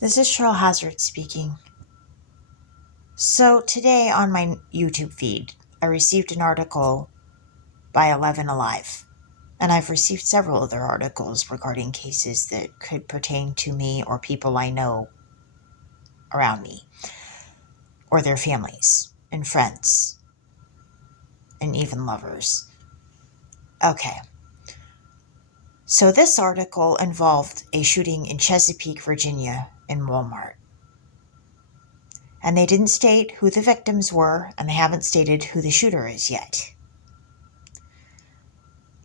This is Cheryl Hazzard speaking. So today on my YouTube feed, I received an article by 11 Alive, and I've received several other articles regarding cases that could pertain to me or people I know around me, or their families and friends, and even lovers. Okay. So this article involved a shooting in Chesapeake, Virginia, in Walmart. And they didn't state who the victims were, and they haven't stated who the shooter is yet.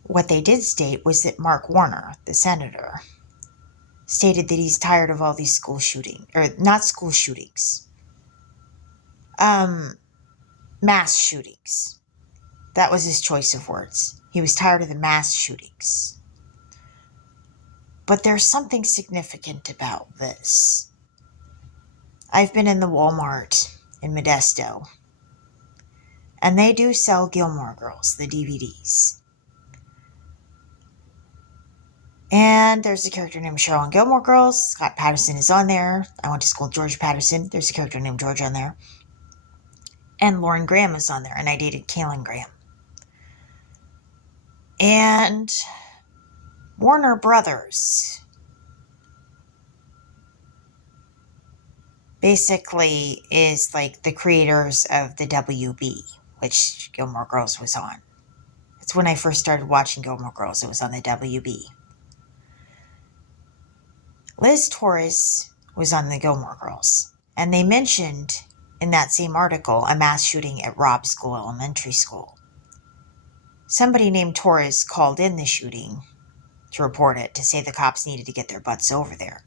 What they did state was that Mark Warner, the senator, stated that he's tired of all these school shootings, or not school shootings, mass shootings. That was his choice of words. He was tired of the mass shootings. But there's something significant about this. I've been in the Walmart in Modesto, and they do sell Gilmore Girls, the DVDs. And there's a character named Cheryl in Gilmore Girls. Scott Patterson is on there. I went to school with George Patterson. There's a character named George on there. And Lauren Graham is on there, and I dated Kaylin Graham. And Warner Brothers basically is like the creators of the WB, which Gilmore Girls was on. It's when I first started watching Gilmore Girls. It was on the WB. Liz Torres was on the Gilmore Girls, and they mentioned in that same article a mass shooting at Robb School Elementary School. Somebody named Torres called in the shooting to report it, to say the cops needed to get their butts over there.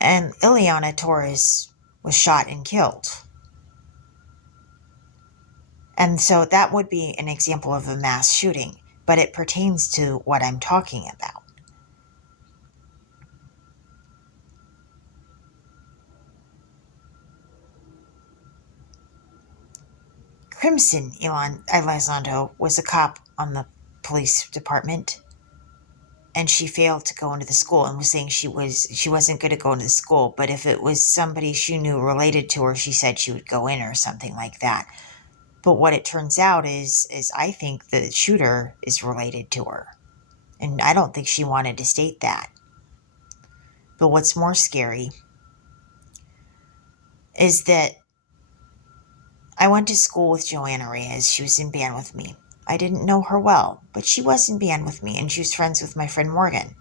And Ileana Torres was shot and killed. And so that would be an example of a mass shooting, but it pertains to what I'm talking about. Crimson Elizondo was a cop on the police department, and she failed to go into the school and was saying she wasn't going to go into the school, but if it was somebody she knew related to her, she said she would go in or something like that. But what it turns out is I think the shooter is related to her, and I don't think she wanted to state that. But what's more scary is that I went to school with Joanna Reyes. She was in band with me. I didn't know her well, but she was in band with me, and she was friends with my friend Morgan.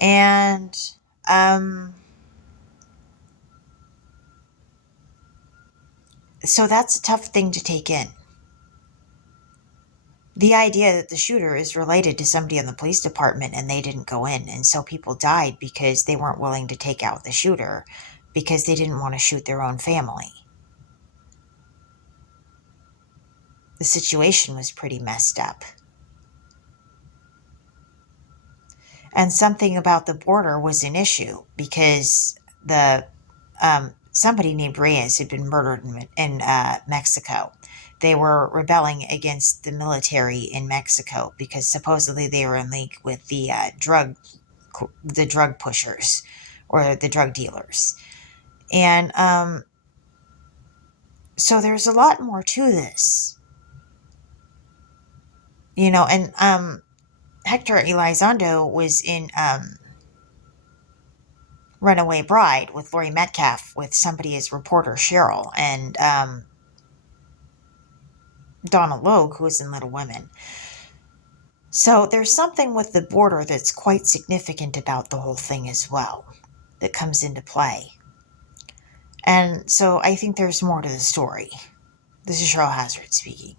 And, so that's a tough thing to take in. The idea that the shooter is related to somebody in the police department and they didn't go in, and so people died because they weren't willing to take out the shooter because they didn't want to shoot their own family. The situation was pretty messed up. And something about the border was an issue because somebody named Reyes had been murdered in Mexico. They were rebelling against the military in Mexico because supposedly they were in league with the drug pushers or the drug dealers. And so there's a lot more to this. And Hector Elizondo was in Runaway Bride with Laurie Metcalf, with somebody as reporter Cheryl, and Donna Logue, who was in Little Women. So there's something with the border that's quite significant about the whole thing as well that comes into play. And so I think there's more to the story. This is Cheryl Hazzard speaking.